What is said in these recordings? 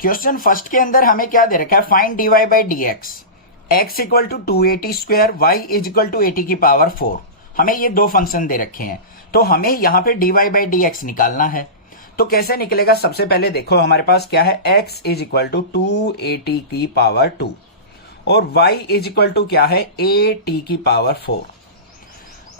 Question first के अंदर हमें क्या दे रखा है, find dy by D x, x equal to 280 square, y is equal to 80 की पावर 4। हमें ये दो फंक्शन दे रखे हैं, तो हमें यहाँ पे dy बाई डी एक्स निकालना है। तो कैसे निकलेगा, सबसे पहले देखो हमारे पास क्या है, x इज इक्वल टू 280 की पावर 2 और y इज इक्वल टू क्या है, 80 की पावर 4।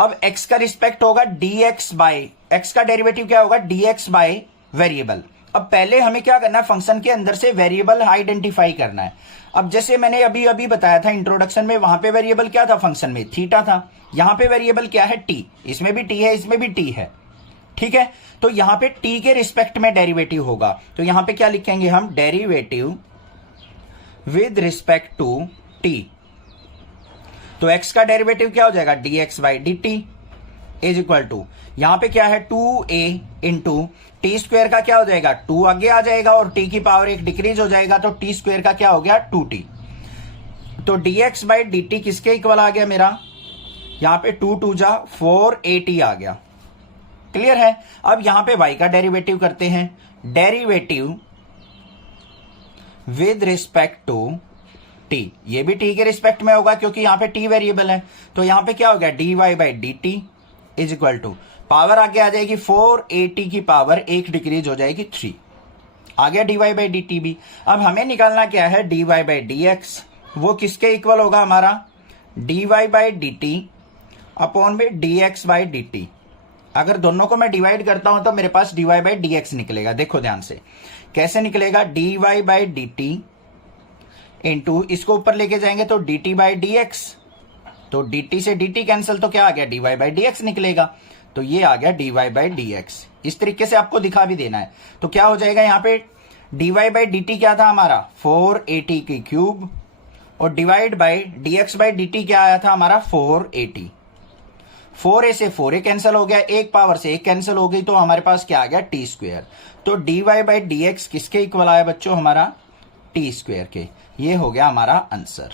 अब x का रिस्पेक्ट होगा dx बाई, x का डेरिवेटिव क्या होगा, dx बाई वेरिएबल। अब पहले हमें क्या करना है, फंक्शन के अंदर से वेरिएबल आइडेंटिफाई करना है। अब जैसे मैंने अभी अभी बताया था इंट्रोडक्शन में, वहां पे वेरिएबल क्या था, फंक्शन में थीटा था। यहां पे वेरिएबल क्या है, t, इसमें भी t है, इसमें भी t है, ठीक है। तो यहां पे t के रिस्पेक्ट में डेरिवेटिव होगा, तो यहां पे क्या लिखेंगे हम, derivative with respect to t। तो x का डेरिवेटिव क्या हो जाएगा, dx by d t is equal to, यहां पे क्या है 2a इंटू टी स्क्वेयर का क्या हो जाएगा, 2 आगे आ जाएगा और t की पावर 1 डिक्रीज हो जाएगा, तो t स्क्वेयर का क्या हो गया 2t। तो dx बाई डी टी किसके इक्वल आ गया मेरा, यहां पे 2 2 जा 480 आ गया। क्लियर है। अब यहां पे y का डेरिवेटिव करते हैं, derivative with respect to t, ये भी t के रिस्पेक्ट में होगा क्योंकि यहां पे t वेरिएबल है। तो यहां पे क्या हो गया, dy by d t is equal to, power आगे आ जाएगी 480 की पावर 1 डिक्रीज हो जाएगी 3, आ गया dy बाई डी टी भी। अब हमें निकालना क्या है, dy बाई डी एक्स, वो किसके इक्वल होगा हमारा, dy by d t upon में dx बाई डी टी। अगर दोनों को मैं डिवाइड करता हूं तो मेरे पास dy बाई डी एक्स निकलेगा। देखो ध्यान से कैसे निकलेगा, dy by d T into, इसको ऊपर लेके जाएंगे तो dt बाई डी एक्स, तो dt से dt कैंसिल, तो क्या आ गया, dy बाई डी एक्स निकलेगा। तो ये आ गया dy बाई डी एक्स। इस तरीके से आपको दिखा भी देना है। तो क्या हो जाएगा, यहाँ पे dy बाई डी टी क्या था हमारा 480 की क्यूब, और divide by dx by d t क्या आया था हमारा 480। 4a से 4a कैंसिल हो गया, एक पावर से एक कैंसिल हो गई, तो हमारे पास क्या आ गया टी स्क्वेयर। तो dy बाई डी एक्स किसके इक्वल आया बच्चों, हमारा टी स्क्वेयर के। ये हो गया हमारा answer.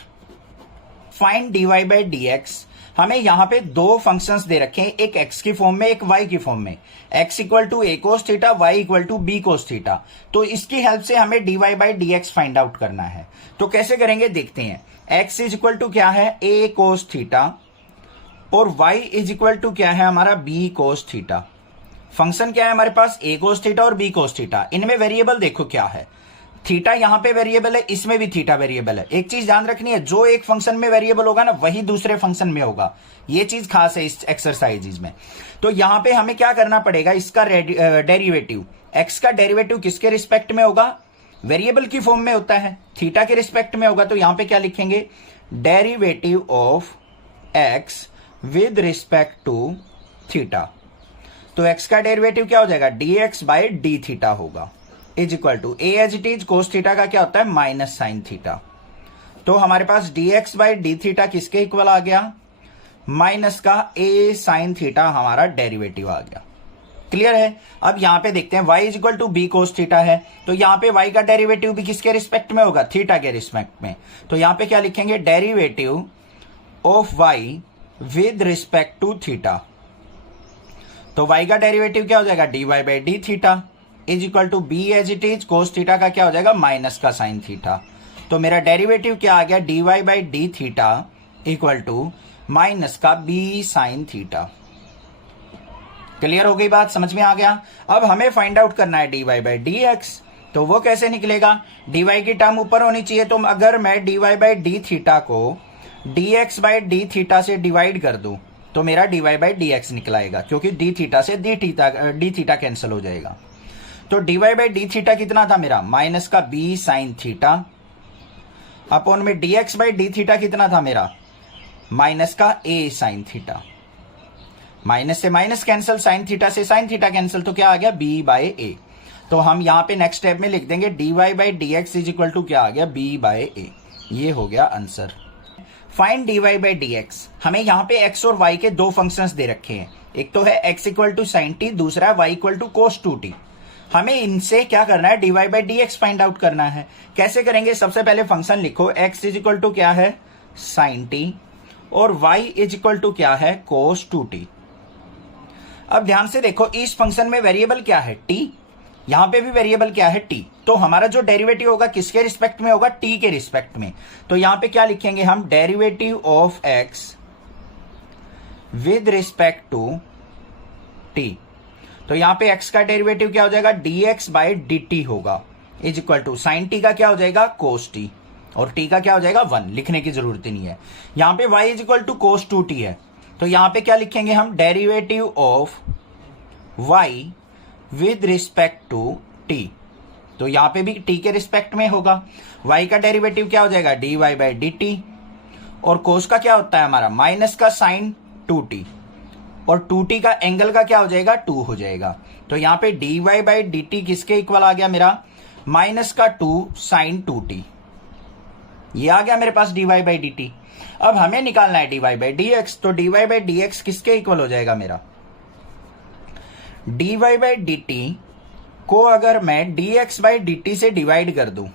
Find dy by D x, हमें यहां पे दो फंक्शंस दे रखे हैं, एक x की फॉर्म में, एक y की फॉर्म में। x equal to a cos theta, y equal to b cos theta. तो इसकी हेल्प से हमें dy by D x find out करना है। तो कैसे करेंगे देखते हैं। x इज इक्वल टू क्या है, a कोस थीटा, और y इज इक्वल टू क्या है हमारा b कोस थीटा। फंक्शन क्या है हमारे पास, a कोस थीटा और b कोस थीटा। इनमें वेरिएबल देखो क्या है, थीटा यहां पे वेरिएबल है, इसमें भी थीटा वेरिएबल है। एक चीज ध्यान रखनी है, जो एक फंक्शन में वेरिएबल होगा ना, वही दूसरे फंक्शन में होगा। ये चीज खास है इस एक्सरसाइज में। तो यहां पे हमें क्या करना पड़ेगा, इसका डेरिवेटिव, एक्स का डेरिवेटिव किसके रिस्पेक्ट में होगा, वेरिएबल की फॉर्म में होता है, थीटा के रिस्पेक्ट में होगा। तो यहां पे क्या लिखेंगे, derivative of x with respect to theta. तो एक्स का डेरिवेटिव क्या हो जाएगा, dx बाई डी थीटा होगा, is equal to a as it is, cos theta का क्या होता है माइनस साइन थीटा। तो हमारे पास dx बाई डी थीटा किसके इक्वल आ गया, माइनस का a साइन थीटा हमारा डेरिवेटिव आ गया। क्लियर है। अब यहां पे देखते हैं y is equal to B cos theta है, तो यहां पे y का डेरिवेटिव भी किसके रिस्पेक्ट में होगा, थीटा के रिस्पेक्ट में। तो यहां पे क्या लिखेंगे, derivative of y with respect to theta. तो y का डेरिवेटिव क्या हो जाएगा, dy by D theta is equal to b as it is, cos theta का क्या हो जाएगा माइनस का साइन थीटा। तो मेरा डेरिवेटिव क्या आ गया, dy by D theta equal to minus का b साइन थीटा। क्लियर हो गई बात, समझ में आ गया। अब हमें फाइंड आउट करना है dy बाई डी एक्स। तो वो कैसे निकलेगा, dy की टर्म ऊपर होनी चाहिए। तो अगर मैं dy बाई डी थीटा को dx बाई डी थीटा से डिवाइड कर दूं तो मेरा dy बाई डी एक्स निकलाएगा, क्योंकि डी थीटा से डी थीटा कैंसिल हो जाएगा। तो dy बाई डी थीटा कितना था मेरा, माइनस का b साइन थीटा, अपॉन में dx बाई डी थीटा कितना था मेरा, माइनस का a साइन थीटा। माइनस से माइनस कैंसिल, साइन थीटा से साइन थीटा कैंसिल, तो क्या आ गया b बाई a। तो हम यहां पे नेक्स्ट स्टेप में लिख देंगे dy by D x is equal to क्या आ गया, b बाई a। ये हो गया answer. Find dy by D x, हमें यहां पे x और y के दो फंक्शंस दे रखे हैं, एक तो है x equal to sine t, दूसरा है y equal to cos two t. हमें इनसे क्या करना है, dy by D x find out करना है। कैसे करेंगे, सबसे पहले फंक्शन लिखो, x इज इक्वल टू क्या है साइन टी, और y इज इक्वल टू क्या है कोस टू टी। अब ध्यान से देखो, इस फंक्शन में वेरिएबल क्या है t, यहां पे भी वेरिएबल क्या है t, तो हमारा जो डेरिवेटिव होगा किसके रिस्पेक्ट में होगा, t के रिस्पेक्ट में। तो यहां पे क्या लिखेंगे हम, derivative of x with respect to t। तो यहां पे x का डेरिवेटिव क्या हो जाएगा, dx बाई dt होगा, is equal to sine t का क्या हो जाएगा, cos t, और t का क्या हो जाएगा 1, लिखने की जरूरत ही नहीं है। यहां पे y is equal to cos 2t है, तो यहां पे क्या लिखेंगे हम, derivative of y with respect to t। तो यहां पे भी t के रिस्पेक्ट में होगा। y का डेरिवेटिव क्या हो जाएगा, dy बाई dt, और cos का क्या होता है हमारा, माइनस का साइन 2t, और 2t का एंगल का क्या हो जाएगा, 2 हो जाएगा। तो यहां पे dy बाई dt किसके इक्वल आ गया मेरा, माइनस का 2 साइन 2t, ये आ गया मेरे पास dy बाई dt। अब हमें निकालना है dy बाई dx, तो dy बाई dx किसके इक्वल हो जाएगा मेरा, dy बाई dt को अगर मैं dx बाई dt से डिवाइड कर दूं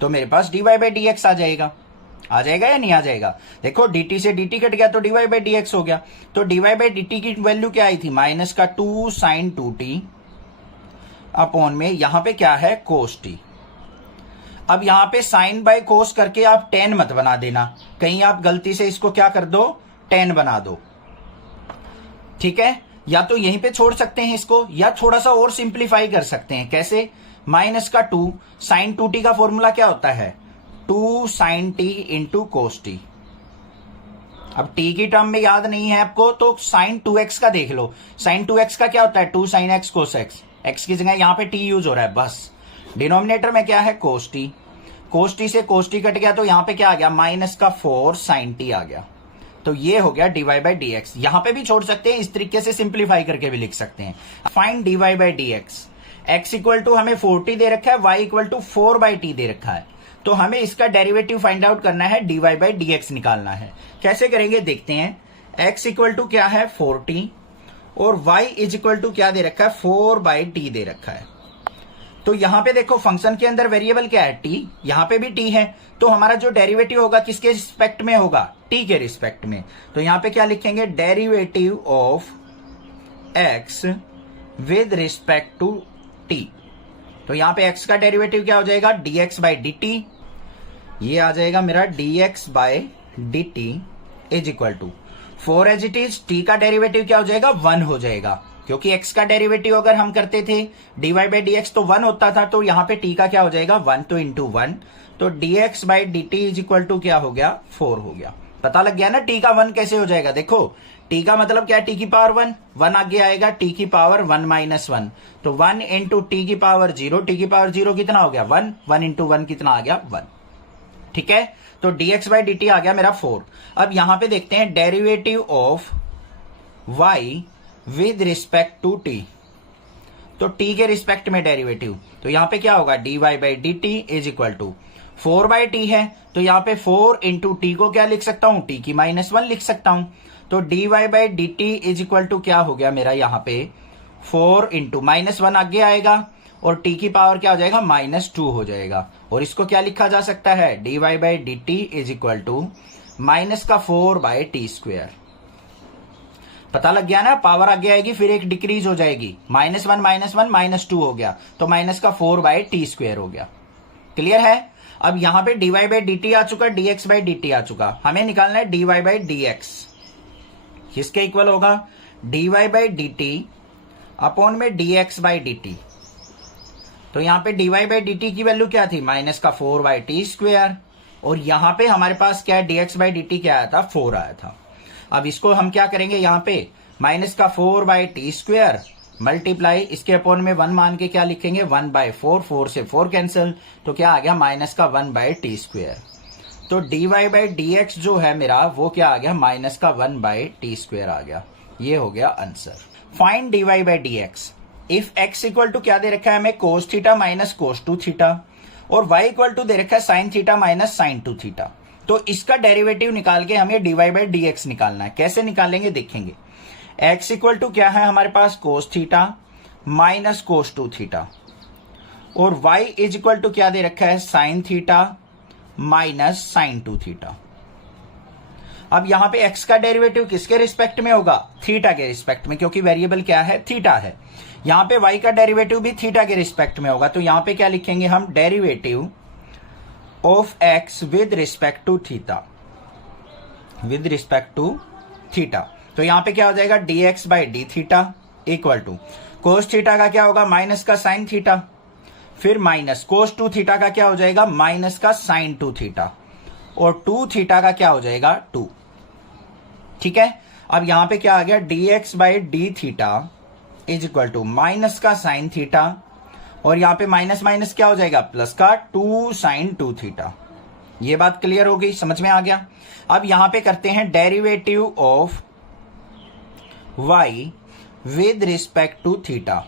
तो मेरे पास dy बाई dx आ जाएगा या नहीं आ जाएगा। देखो dt से dt कट गया तो dy बाई dx हो गया। तो dy बाई dt की वैल्यू क्या आई थी, माइनस का 2 साइन 2t अपॉन में यहां पे क्या है, cos t। अब यहां पे साइन बाय कोस करके आप tan मत बना देना, कहीं आप गलती से इसको क्या कर दो, tan बना दो, ठीक है। या तो यहीं पे छोड़ सकते हैं इसको, या थोड़ा सा और सिंप्लीफाई कर सकते हैं। कैसे, माइनस का 2 साइन 2t का फॉर्मूला क्या होता है, 2 sine t into cos t. अब t की टर्म में याद नहीं है आपको तो साइन 2x का देख लो, साइन 2x का क्या होता है, 2 साइन x कोस x, x की जगह यहां पे t यूज हो रहा है बस। डिनोमिनेटर में क्या है, कोस टी, कोस टी से कोस टी कट गया तो यहां पे क्या आ गया, माइनस का 4 साइन टी आ गया। तो ये हो गया dy बाई डी एक्स। यहां पर भी छोड़ सकते हैं, इस तरीके से सिंप्लीफाई करके भी लिख सकते हैं। Find dy by D x, x equal to हमें 4t दे रखा है, y equal to 4 by T दे रखा है, तो हमें इसका डेरिवेटिव फाइंड आउट करना है, dy बाई डी एक्स निकालना है। कैसे करेंगे देखते हैं। x इक्वल टू क्या है 4t, और y इज इक्वल टू क्या दे रखा है, 4 बाई टी दे रखा है। तो यहां पे देखो फंक्शन के अंदर वेरिएबल क्या है, t, यहां पे भी t है, तो हमारा जो डेरिवेटिव होगा किसके रिस्पेक्ट में होगा, t के रिस्पेक्ट में। तो यहां पे क्या लिखेंगे, derivative of x with respect to t। तो यहां पे x का डेरिवेटिव क्या हो जाएगा, dx बाई dt, ये आ जाएगा मेरा dx by dt is equal to 4 as it is, t का डेरिवेटिव क्या हो जाएगा, 1 हो जाएगा, क्योंकि x का डेरिवेटिव अगर हम करते थे dy बाई dx तो 1 होता था, तो यहां पे t का क्या हो जाएगा 1, तो इंटू 1, तो dx by dt is equal to क्या हो गया, 4 हो गया। पता लग गया ना t का 1 कैसे हो जाएगा। देखो t का मतलब क्या है, t की पावर 1 आगे आएगा, t की पावर 1 माइनस 1, तो 1 इंटू टी की पावर 0, टी की पावर 0 कितना हो गया 1, 1 इंटू 1 कितना आ गया 1, ठीक है। तो dx बाई dt आ गया मेरा 4। अब यहां पे देखते हैं derivative of y with respect to t, तो t के रिस्पेक्ट में डेरिवेटिव, तो यहां पे क्या होगा, dy by dt is equal to 4 by t है, तो यहां पे 4 इंटू टी को क्या लिख सकता हूं, t की माइनस 1 लिख सकता हूं। तो dy by dt is equal to क्या हो गया मेरा, यहां पे 4 इंटू माइनस 1 आगे आएगा, और t की पावर क्या हो जाएगा, माइनस 2 हो जाएगा। और इसको क्या लिखा जा सकता है, dy by dt is equal to minus का 4 बाई टी स्क्वेयर। पता लग गया ना, पावर आगे आएगी फिर एक डिक्रीज हो जाएगी, माइनस 1 माइनस 2 हो गया, तो माइनस का 4 बाई टी स्क्वेयर हो गया। क्लियर है। अब यहां पे dy बाई dt आ चुका, dx बाई dt आ चुका, हमें निकालना है dy बाई dx, किसके इक्वल होगा, dy बाई dt अपॉन में dx बाई dt। तो यहां पे dy बाई dt की वैल्यू क्या थी, माइनस का 4 बाई टी स्क्वेयर, और यहां पे हमारे पास क्या है, dx बाई dt क्या आया था, 4 आया था। अब इसको हम क्या करेंगे, यहां पे माइनस का 4 बाई टी स्क्वेयर मल्टीप्लाई इसके अपॉन में 1 मान के क्या लिखेंगे, 1 बाई 4, 4 से 4 कैंसिल, तो क्या आ गया माइनस का 1 बाई टी स्क्वेयर। तो dy बाई dx जो है मेरा वो क्या आ गया, माइनस का 1 बाई टी स्क्वेयर आ गया। ये हो गया answer. Find dy by dx if x equal to क्या दे रखा है हमें, cos theta minus cos 2 theta, और y इक्वल टू दे रखा है sine theta minus sine 2 theta. तो इसका डेरिवेटिव निकाल के हमें dy बाई dx निकालना है। कैसे निकालेंगे देखेंगे। x इक्वल टू क्या है हमारे पास, cos theta minus cos 2 theta, और y इज इक्वल टू क्या दे रखा है, sine theta minus sine 2 theta. अब यहां पे x का डेरिवेटिव किसके रिस्पेक्ट में होगा, थीटा के रिस्पेक्ट में, क्योंकि वेरिएबल क्या है, थीटा है। यहां पे y का डेरिवेटिव भी थीटा के रिस्पेक्ट में होगा, तो यहां पे क्या लिखेंगे हम, derivative of x with respect to theta, with respect to theta. तो यहां पे क्या हो जाएगा, dx by D theta equal to cos theta का क्या होगा, माइनस का साइन थीटा, फिर माइनस कोस टू थीटा का क्या हो जाएगा, माइनस का साइन टू थीटा, और टू थीटा का क्या हो जाएगा, 2। ठीक है, अब यहां पे क्या आ गया, dx by D theta is equal to minus का साइन थीटा, और यहां पे माइनस माइनस क्या हो जाएगा, प्लस का 2 साइन 2 थीटा। ये बात क्लियर हो गई, समझ में आ गया। अब यहां पे करते हैं derivative of y with respect to theta.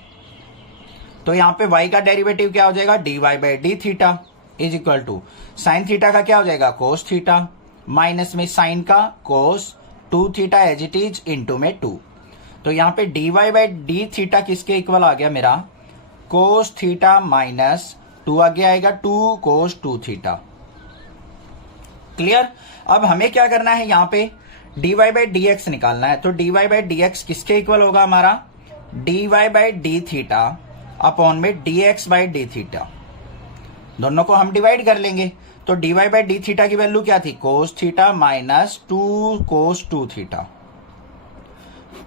तो यहां पे y का डेरिवेटिव क्या हो जाएगा, dy by D theta is equal to sine theta का क्या हो जाएगा, कोस थीटा, माइनस में साइन का cos 2 theta as it is into में 2। तो यहां पे dy बाई डी थीटा किसके इक्वल आ गया मेरा, कोस थीटा माइनस 2 आगे आएगा 2 कोस 2 थीटा। क्लियर। अब हमें क्या करना है, यहां पे dy बाई डी एक्स निकालना है। तो dy बाई डी एक्स किसके इक्वल होगा हमारा, dy by D theta upon में dx बाई डी थीटा। दोनों को हम डिवाइड कर लेंगे। तो dy बाई डी थीटा की वैल्यू क्या थी, कोस थीटा माइनस 2 कोस 2 थीटा।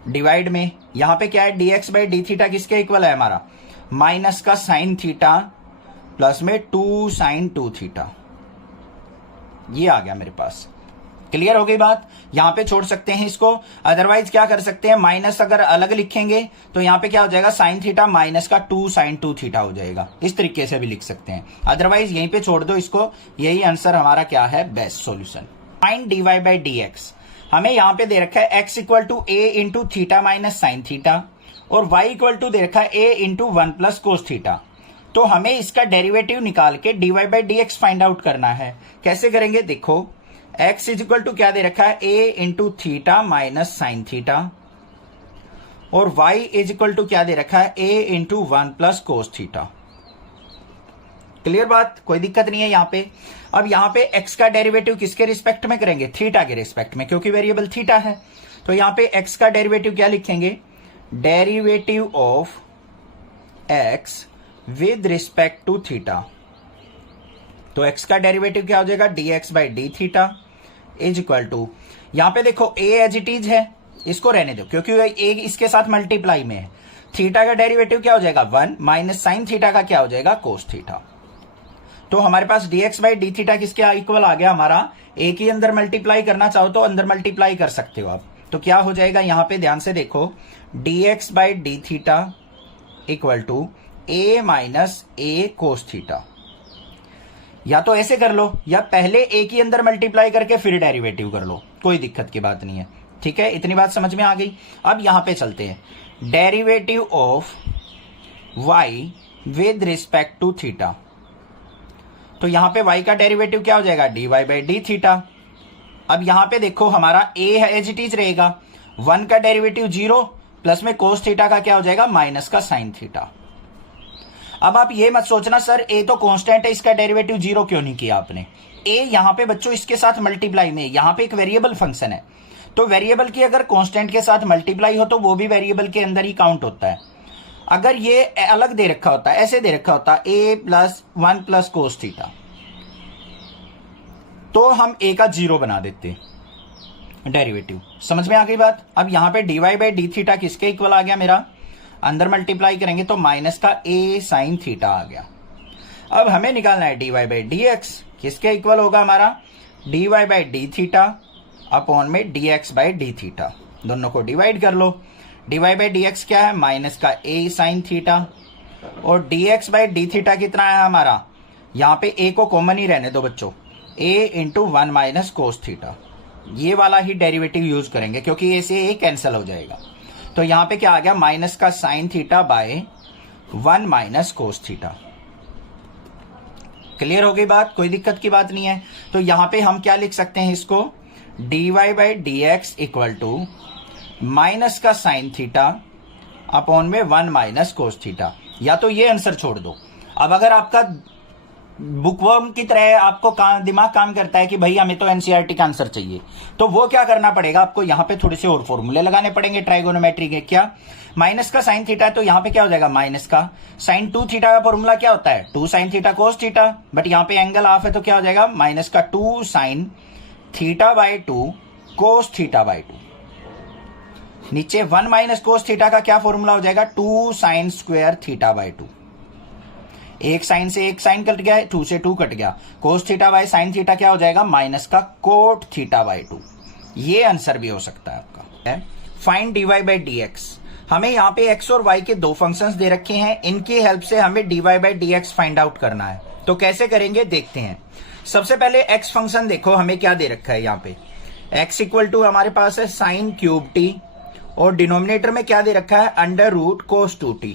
डिवाइड में यहां पे क्या है, dx बाई डी थीटा किसके इक्वल है हमारा, माइनस का साइन थीटा प्लस में 2 साइन 2 थीटा। ये आ गया मेरे पास। क्लियर हो गई बात। यहां पे छोड़ सकते हैं इसको, अदरवाइज क्या कर सकते हैं, माइनस अगर अलग लिखेंगे तो यहां पे क्या हो जाएगा, साइन थीटा माइनस का 2 साइन 2 थीटा हो जाएगा। इस तरीके से भी लिख सकते हैं, अदरवाइज यहीं पे छोड़ दो इसको। यही आंसर हमारा क्या है, best solution. Find dy by D x. हमें यहां पे दे रखा है x equal to a into theta minus sine theta, और y इक्वल टू दे रखा है a into 1 plus cos theta. तो हमें इसका डेरिवेटिव निकाल के dy by D x find out करना है। कैसे करेंगे, देखो x इज इक्वल टू क्या दे रखा है, a into theta minus sine theta, और y इज इक्वल टू क्या दे रखा है, a into 1 plus cos theta. Clear बात, कोई दिक्कत नहीं है यहां पे। अब यहां पे x का डेरिवेटिव किसके रिस्पेक्ट में करेंगे, थीटा के रिस्पेक्ट में, क्योंकि वेरिएबल थीटा है। तो यहां पे x का डेरिवेटिव क्या लिखेंगे, derivative of x with respect to theta. तो x का डेरिवेटिव क्या हो जाएगा, dx by D theta is equal to, यहां पे देखो a एज इट इज है, इसको रहने दो क्योंकि a इसके साथ मल्टीप्लाई में है। थीटा का डेरिवेटिव क्या हो जाएगा, 1 माइनस साइन थीटा का क्या हो जाएगा, कोस थीटा। तो हमारे पास dx बाई डी थीटा किसके इक्वल आ गया हमारा, a के अंदर मल्टीप्लाई करना चाहो तो अंदर मल्टीप्लाई कर सकते हो आप। तो क्या हो जाएगा, यहां पे ध्यान से देखो, dx by D theta equal to a minus a cos theta. या तो ऐसे कर लो, या पहले a के अंदर मल्टीप्लाई करके फिर डेरिवेटिव कर लो, कोई दिक्कत की बात नहीं है। ठीक है, इतनी बात समझ में आ गई। अब यहां पे चलते हैं, derivative of y with respect to theta. तो यहां पे y का डेरिवेटिव क्या हो जाएगा, dy बाई डी थीटा। अब यहां पे देखो हमारा a है एज इट इज रहेगा, 1 का डेरिवेटिव 0 प्लस में कोस थीटा का क्या हो जाएगा, माइनस का साइन थीटा। अब आप ये मत सोचना सर a तो कांस्टेंट है, इसका डेरिवेटिव 0 क्यों नहीं किया आपने। a यहां पे बच्चों इसके साथ मल्टीप्लाई में, यहां पे एक वेरिएबल फंक्शन है, तो वेरिएबल की अगर कांस्टेंट के साथ मल्टीप्लाई हो तो वो भी वेरिएबल के अंदर ही काउंट होता है। अगर ये अलग दे रखा होता है, ऐसे दे रखा होता है a plus 1 plus cos theta, तो हम a का 0 बना देते डेरिवेटिव। समझ में आ गई बात। अब यहां पे dy बाई डी थीटा किसके इक्वल आ गया मेरा, अंदर मल्टीप्लाई करेंगे तो माइनस का a साइन थीटा आ गया। अब हमें निकालना है dy बाई डी एक्स किसके इक्वल होगा हमारा, dy by D theta upon में dx बाई डी थीटा। दोनों को डिवाइड कर लो, dy बाई डी एक्स क्या है, माइनस का a साइन थीटा, और dx बाई डी थीटा कितना है हमारा, यहां पे a को कॉमन ही रहने दो बच्चों, a into 1 minus cos theta. ये वाला ही डेरिवेटिव यूज करेंगे क्योंकि a से a कैंसिल हो जाएगा। तो यहां पे क्या आ गया, माइनस का sine theta bye 1 minus cos theta. Clear हो गई बात, कोई दिक्कत की बात नहीं है। तो यहां पे हम क्या लिख सकते हैं इसको, dy by D x equal to minus का साइन थीटा अपॉन में 1 माइनस कोस थीटा। या तो ये आंसर छोड़ दो। अब अगर आपका बुकवर्म की तरह आपको दिमाग काम करता है कि भाई हमें तो एनसीईआरटी का आंसर चाहिए, तो वो क्या करना पड़ेगा आपको, यहां पे थोड़े से और फॉर्मूले लगाने पड़ेंगे ट्राइगोनोमेट्री के। क्या, माइनस का साइन थीटा है तो यहां पे क्या हो जाएगा माइनस का साइन 2 थीटा का फॉर्मूला क्या होता है 2 sine theta cos theta, but यहां पे एंगल हाफ है तो क्या हो जाएगा माइनस का 2 sign theta bye 2 cos theta by 2। नीचे 1 माइनस कोस थीटा का क्या फॉर्मूला हो जाएगा 2 साइन स्क्वायर थीटा बाय 2। एक साइन से एक साइन कट गया है, 2 से 2 कट गया, cos theta by sine theta क्या हो जाएगा माइनस का कोट थीटा बाय 2। ये आंसर भी हो सकता है आपका। फाइंड dy बाई dx, हमें यहाँ पे x और y के दो फंक्शंस दे रखे हैं, इनकी हेल्प से हमें dy by dx find out करना है। तो कैसे करेंगे देखते हैं। सबसे पहले x फंक्शन देखो हमें क्या दे रखा है यहाँ पे, x इक्वल टू हमारे पास है साइन क्यूब t और डिनोमिनेटर में क्या दे रखा है अंडर रूट कोस 2t।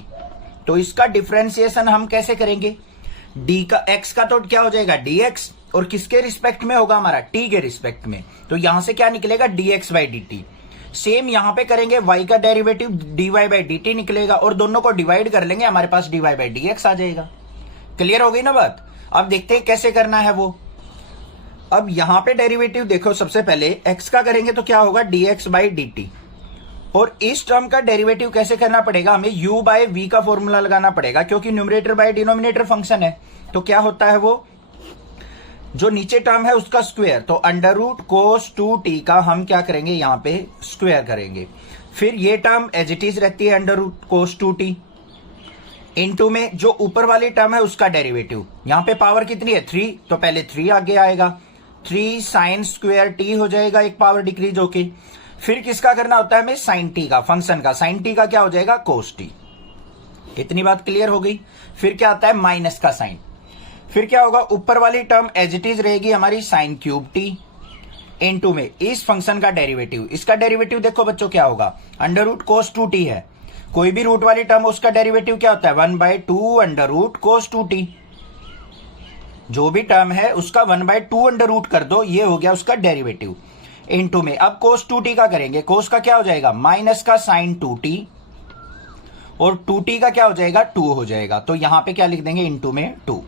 तो इसका डिफरेंशिएशन हम कैसे करेंगे, d का x का तो क्या हो जाएगा dx और किसके रिस्पेक्ट में होगा हमारा t के रिस्पेक्ट में, तो यहां से क्या निकलेगा dx बाई dt। सेम यहां पे करेंगे y का डेरिवेटिव dy बाई dt निकलेगा और दोनों को डिवाइड कर लेंगे, हमारे पास dy बाई dx आ जाएगा। क्लियर हो गई ना बात। अब देखते हैं कैसे करना है वो। अब यहां पे डेरिवेटिव देखो, सबसे पहले x का करेंगे तो क्या होगा dx बाई dt, और इस टर्म का डेरिवेटिव कैसे करना पड़ेगा हमें u बाय v का फॉर्मूला लगाना पड़ेगा, क्योंकि न्यूमरेटर बाय डिनोमिनेटर फंक्शन है। तो क्या होता है वो, जो नीचे टर्म है उसका स्क्वायर, तो अंडर रूट कोस 2t का हम क्या करेंगे यहां पे स्क्वायर करेंगे। फिर ये टर्म एज इट इज रहती है under root cos 2t, into में जो ऊपर वाली टर्म है उसका डेरिवेटिव, यहां पे पावर कितनी है 3, तो पहले 3 आगे आएगा, 3 साइन स्क्वायर t हो जाएगा, एक पावर डिक्रीज होके। फिर किसका करना होता है हमें साइन t का, फंक्शन का, साइन t का क्या हो जाएगा कोस t। इतनी बात क्लियर हो गई। फिर क्या आता है माइनस का साइन, फिर क्या होगा ऊपर वाली टर्म एज इट इज रहेगी हमारी साइन क्यूब t इनटू में इस फंक्शन का डेरिवेटिव, इसका डेरिवेटिव देखो बच्चों क्या होगा अंडर रूट कोस 2t है, कोई भी रूट वाली टर्म उसका डेरिवेटिव क्या होता है 1/2 अंडर रूट कोस 2t, जो भी टर्म है उसका 1/2 अंडर रूट कर दो, ये हो गया उसका डेरिवेटिव इनटू में। अब कोस 2t का करेंगे, कोस का क्या हो जाएगा माइनस का साइन 2t और 2t का क्या हो जाएगा 2 हो जाएगा, तो यहां पे क्या लिख देंगे इनटू में 2।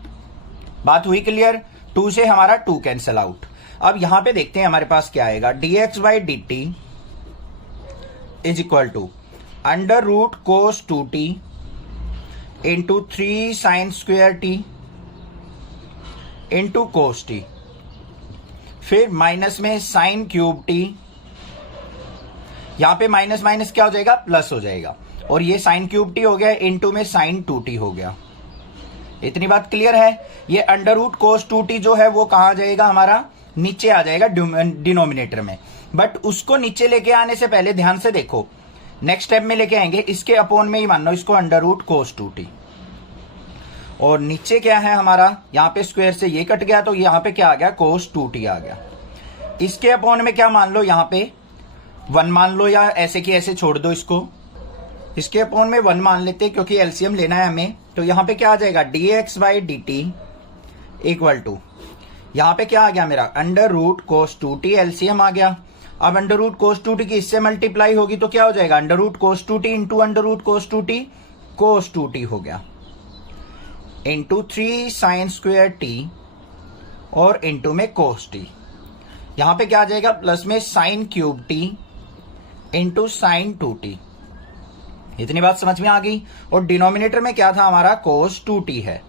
बात हुई क्लियर, 2 से हमारा 2 कैंसिल आउट। अब यहां पे देखते हैं हमारे पास क्या आएगा dx by dt is equal to under root cos 2t into 3 sine square t into cos t, फिर माइनस में साइन क्यूब t, यहां पे माइनस माइनस क्या हो जाएगा प्लस हो जाएगा, और ये साइन क्यूब t हो गया इनटू में साइन 2t हो गया। इतनी बात क्लियर है। ये अंडर रूट कोस 2t जो है वो कहां जाएगा हमारा नीचे आ जाएगा डिनोमिनेटर में, बट उसको नीचे लेके आने से पहले ध्यान से देखो, नेक्स्ट स्टेप में लेके आएंगे इसके अपॉन में ही मान लो इसको अंडर रूट कोस 2t, और नीचे क्या है हमारा यहाँ पे स्क्वायर से ये कट गया तो यहाँ पे क्या आ गया कोस 2t आ गया। इसके अपॉन में क्या मान लो यहाँ पे 1 मान लो, या ऐसे की ऐसे छोड़ दो इसको, इसके अपॉन में 1 मान लेते हैं क्योंकि एलसीएम लेना है हमें। तो यहाँ पे क्या आ जाएगा dx by dt equal to, यहाँ पे क्या आ गया मेरा under root cos 2t, LCM आ गया। अब अंडर रूट कोस 2t की इससे मल्टीप्लाई होगी तो क्या हो जाएगा under root cos 2t into under root cos 2t, कोस 2t हो गया इंटू 3 साइन स्क्वायर t और इंटू में कोस t। यहां पे क्या आ जाएगा प्लस में sine cube t into sine 2t। इतनी बात समझ में आ गई। और डिनोमिनेटर में क्या था हमारा कोस 2t है।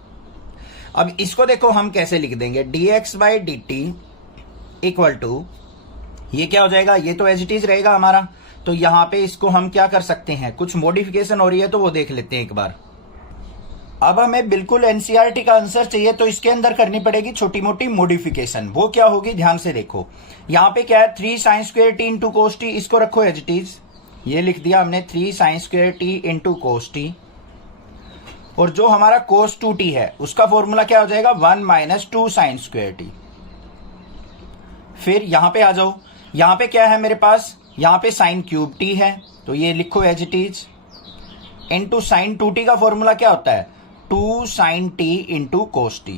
अब इसको देखो हम कैसे लिख देंगे dx by dt equal to, ये क्या हो जाएगा ये तो एज इट इज रहेगा हमारा, तो यहां पे इसको हम क्या कर सकते हैं, कुछ मॉडिफिकेशन हो रही है तो वो देख लेते हैं एक बार। अब हमें बिल्कुल एनसीईआरटी का आंसर चाहिए तो इसके अंदर करनी पड़ेगी छोटी मोटी मॉडिफिकेशन। वो क्या होगी ध्यान से देखो, यहाँ पे क्या है 3 sine square t into cos T, इसको रखो एज इट इज, ये लिख दिया हमने 3 sine square t into cos T, और जो हमारा कोस 2t है उसका फॉर्मूला क्या हो जाएगा 1 माइनस 2 साइन स्क्वायर टी। फिर यहां पे आ जाओ, यहां पे क्या है मेरे पास, यहां पे साइन क्यूब टी है तो ये लिखो as it is, into sine 2t का फॉर्मूला क्या होता है 2 sine t into cos t.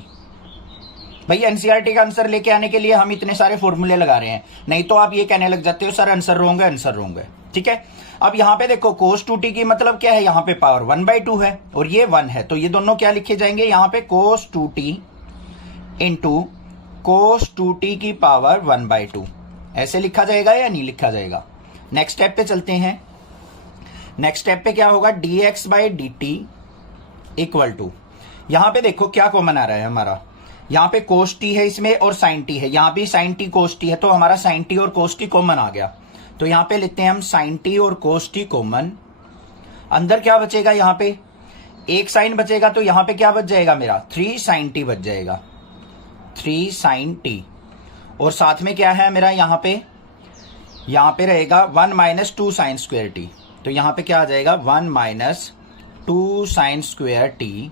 भाई एनसीईआरटी का आंसर लेके आने के लिए हम इतने सारे फॉर्मूले लगा रहे हैं, नहीं तो आप ये कहने लग जाते हो सर आंसर रोंगे आंसर रोंगे। ठीक है, अब यहां पे देखो कोस 2t की मतलब क्या है, यहां पे पावर 1/2 है और ये 1 है, तो ये दोनों क्या लिखे जाएंगे यहाँ पे कोस 2t इंटू कोस 2t की पावर 1/2। ऐसे लिखा जाएगा या नहीं लिखा जाएगा? नेक्स्ट स्टेप पे चलते हैं। नेक्स्ट स्टेप पे क्या होगा, dx by d t equal to, यहां पे देखो क्या कॉमन आ रहा है हमारा, यहां पे cos t है इसमें और sin t है, यहां भी sin t cos t है, तो हमारा sin t और cos t कॉमन आ गया। तो यहां पे लिखते हैं हम sin t और cos t कॉमन। अंदर क्या बचेगा, यहां पे एक साइन बचेगा, तो यहां पे क्या बच जाएगा मेरा 3 sin t बच जाएगा, 3 sin t। और साथ में क्या है मेरा, यहां पे रहेगा 1 माइनस 2 साइन स्क्वायर टी। तो यहां पे क्या आ जाएगा 1 माइनस 2 साइन स्क्वायर टी।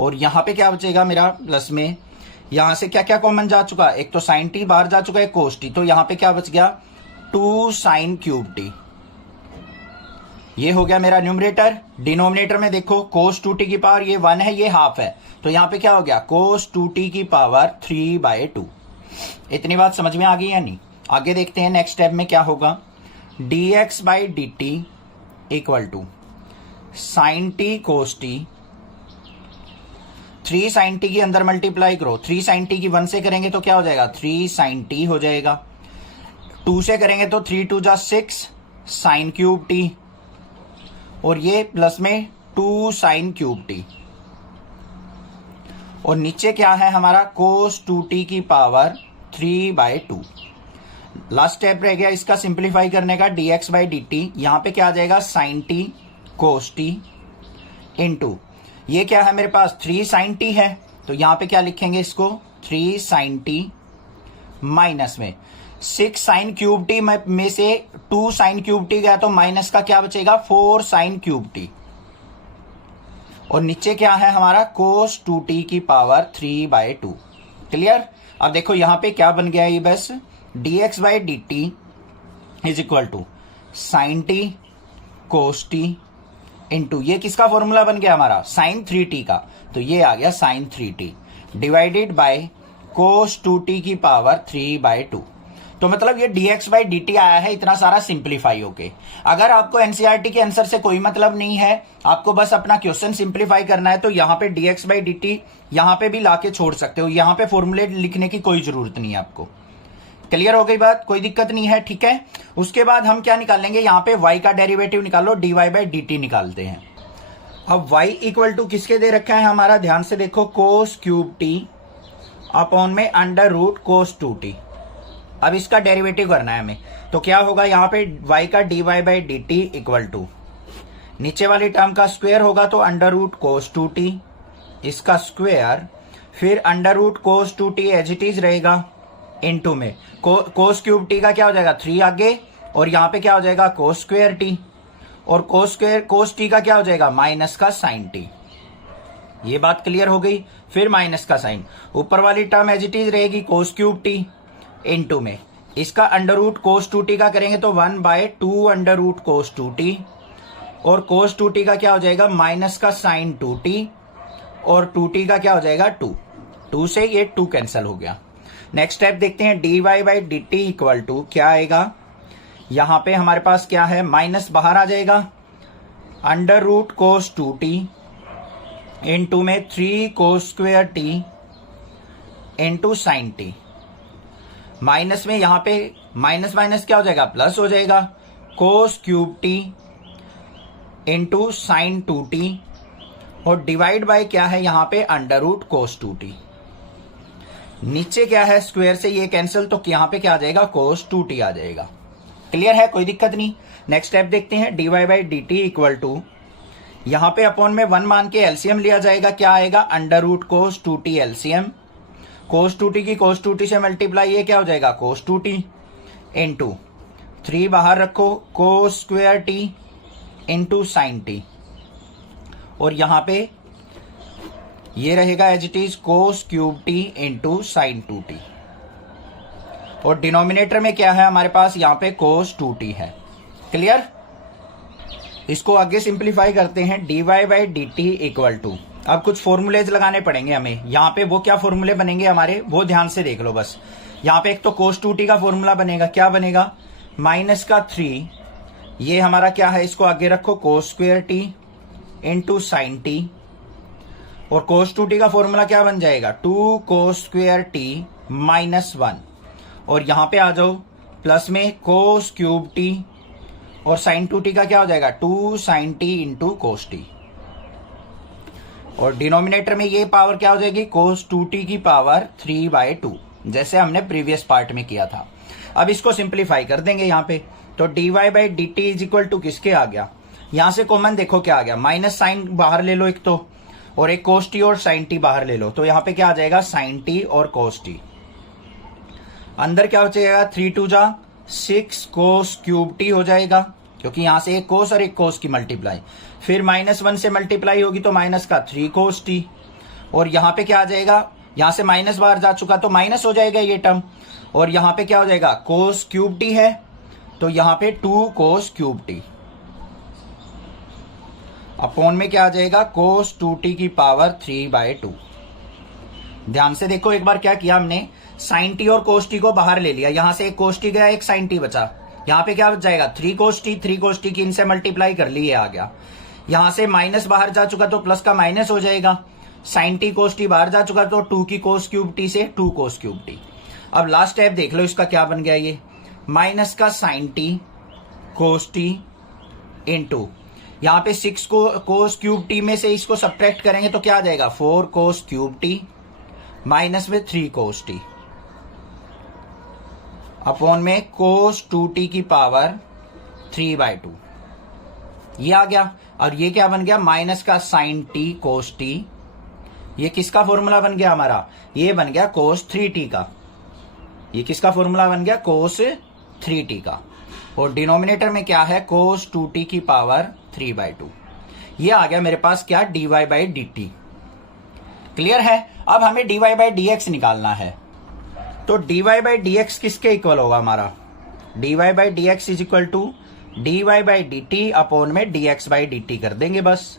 और यहां पे क्या बचेगा मेरा प्लस में, यहां से क्या क्या कॉमन जा चुका, एक तो साइन टी बाहर जा चुका है, कोस टी, तो यहां पे क्या बच गया 2 साइन क्यूब टी। ये हो गया मेरा न्यूमरेटर। डिनोमिनेटर में देखो कोस 2t की पावर ये 1 है, ये हाफ है, तो यहां पे क्या हो गया कोस 2t की पावर 3/2। इतनी बात समझ में आ गई या नहीं? आगे देखते हैं नेक्स्ट स्टेप में क्या होगा, dx by d t equal to sine t cos t. 3 sine t की अंदर मल्टीप्लाई करो, 3 साइन टी की 1 से करेंगे तो क्या हो जाएगा 3 साइन टी हो जाएगा, 2 से करेंगे तो 3 2 जा 6 साइन क्यूब टी, और ये प्लस में 2 साइन क्यूब टी। और नीचे क्या है हमारा कोस 2t की पावर 3/2। लास्ट स्टेप रह गया इसका सिंप्लीफाई करने का, dx बाई डी टी। यहां पे क्या आ जाएगा sign t cos t into, ये क्या है मेरे पास 3 साइन टी है, तो यहां पे क्या लिखेंगे इसको 3 साइन टी माइनस में 6 साइन क्यूब टी में से 2 साइन क्यूब टी गया, तो माइनस का क्या बचेगा 4 साइन क्यूब टी। और नीचे क्या है हमारा कोस 2t की पावर 3/2। क्लियर? अब देखो यहां पे क्या बन गया, ये बस dx by d t is equal to sine t cos t into, ये किसका फॉर्मूला बन गया हमारा साइन 3t का, तो ये आ गया sign 3t divided by cos 2t की पावर 3/2। तो मतलब ये dx बाई डी टी आया है इतना सारा सिंप्लीफाई होके। अगर आपको एनसीईआरटी के आंसर से कोई मतलब नहीं है, आपको बस अपना क्वेश्चन सिंप्लीफाई करना है, तो यहाँ पे dx बाई डी टी यहाँ पे भी लाके छोड़ सकते हो, यहाँ पे फॉर्मूले लिखने की कोई जरूरत नहीं है आपको। क्लियर हो गई बात? कोई दिक्कत नहीं है, ठीक है। उसके बाद हम क्या निकालेंगे, यहाँ पे y का डेरिवेटिव निकालो, dy बाई डी टी निकालते हैं। अब y इक्वल टू किसके दे रखा है हमारा, ध्यान से देखो कोस क्यूब टी अपॉन में अंडर रूट कोस 2t। अब इसका डेरिवेटिव करना है हमें, तो क्या होगा यहाँ पे y का dy by d t equal to, नीचे वाली टर्म का स्क्वायर होगा तो अंडर रूट कोस 2t, इसका स्क्वायर, फिर under root cos 2t as it is रहेगा, इनटू में कोस क्यूब टी का क्या हो जाएगा 3 आगे, और यहाँ पे क्या हो जाएगा कोस स्क्वायर टी, और कोस टी का क्या हो जाएगा माइनस का साइन टी। ये बात क्लियर हो गई। फिर माइनस का साइन, ऊपर वाली टर्म एज इट इज रहेगी कोस क्यूब टी इनटू में इसका अंडर रूट कोस 2t का करेंगे तो 1/2 अंडर रूट कोस 2t, और कोस 2t का क्या हो जाएगा माइनस का साइन 2t, और 2t का क्या हो जाएगा 2 से ये 2 कैंसिल हो गया। नेक्स्ट स्टेप देखते हैं, dy by d t equal to क्या आएगा, यहां पे हमारे पास क्या है माइनस बाहर आ जाएगा, under root cos 2t into में 3 cos square t into sine t। Minus में यहां पे माइनस माइनस क्या हो जाएगा प्लस हो जाएगा, कोस cube t into sine 2t, और डिवाइड बाय क्या है यहां पे अंडर रूट कोस 2t। नीचे क्या है स्क्वायर से ये कैंसिल, तो यहां पे क्या आ जाएगा कोस 2t आ जाएगा। क्लियर है, कोई दिक्कत नहीं। नेक्स्ट स्टेप देखते हैं, dy by d t equal to, यहां पे अपॉन में 1 मान के एलसीएम लिया जाएगा, क्या आएगा under root cos 2t LCM, कोस 2t की कोस 2t से मल्टीप्लाई, ये क्या हो जाएगा कोस 2t इंटू 3 बाहर रखो cos square t into sine t, और यहां पे ये रहेगा as it is cos cube t into sine 2t, और डिनोमिनेटर में क्या है हमारे पास यहाँ पे कोस 2t है। क्लियर? इसको आगे सिंप्लीफाई करते हैं, dy by d t equal to, अब कुछ फॉर्मूलेज लगाने पड़ेंगे हमें। यहाँ पे वो क्या फॉर्मूले बनेंगे हमारे, वो ध्यान से देख लो बस। यहाँ पे एक तो कोस 2t का फॉर्मूला बनेगा, क्या बनेगा माइनस का 3, ये हमारा क्या है इसको आगे रखो cos square t into sine t, और cos 2t का फॉर्मूला क्या बन जाएगा 2 cos स्क्वायर t माइनस 1, और यहां पे आ जाओ प्लस में cos क्यूब t, और sin 2t का क्या हो जाएगा 2 sin t into cos t, और डिनोमिनेटर में ये पावर क्या हो जाएगी cos 2t की पावर 3/2, जैसे हमने प्रीवियस पार्ट में किया था। अब इसको सिंप्लीफाई कर देंगे यहाँ पे, तो dy by d t is equal to किसके आ गया, यहां से कॉमन देखो क्या आ गया, माइनस साइन बाहर ले लो एक तो, और एक cos t और sin t बाहर ले लो, तो यहाँ पे क्या आ जाएगा sin t और cos t। अंदर क्या हो जाएगा 3 2 जा 6 cos क्यूब t हो जाएगा, क्योंकि यहां से एक cos और एक cos की मल्टीप्लाई, फिर -1 से मल्टीप्लाई होगी तो माइनस का 3 cos t, और यहां पे क्या आ जाएगा, यहां से माइनस बाहर जा चुका तो माइनस हो जाएगा ये टर्म, और यहां पे क्या हो जाएगा cos क्यूब t है, तो यहां पे 2 cos क्यूब t अपॉन में क्या आ जाएगा cos 2t की पावर 3/2। ध्यान से देखो एक बार क्या किया हमने, sin t और cos t को बाहर ले लिया, यहां से एक cos t गया एक sin t बचा, यहां पे क्या बच जाएगा 3 cos t की इनसे मल्टीप्लाई कर ली, ये आ गया, यहां से माइनस बाहर जा चुका तो प्लस का माइनस हो जाएगा, sin t cos t बाहर जा चुका तो 2 की cos क्यूब t से 2 cos क्यूब t। अब लास्ट स्टेप देख लो इसका क्या बन गया, ये माइनस का sin t cos t into यहां पे 6 को cos क्यूब t में से इसको सब्ट्रैक्ट करेंगे तो क्या आ जाएगा 4 cos क्यूब t माइनस में 3 cos t अपॉन में cos 2t की पावर 3/2, ये आ गया। और ये क्या बन गया माइनस का sin t cos t, ये किसका फॉर्मूला बन गया हमारा, ये बन गया cos 3t का, ये किसका फॉर्मूला बन गया cos 3t का, और डिनोमिनेटर में क्या है cos 2t की पावर 3/2, ये आ गया मेरे पास क्या dy by d t. Clear है। अब हमें dy बाई डी एक्स निकालना है, तो dy बाई डी एक्स किसके इक्वल होगा हमारा, dy by D x is equal to dy by d t upon में dx बाई डी टी कर देंगे, बस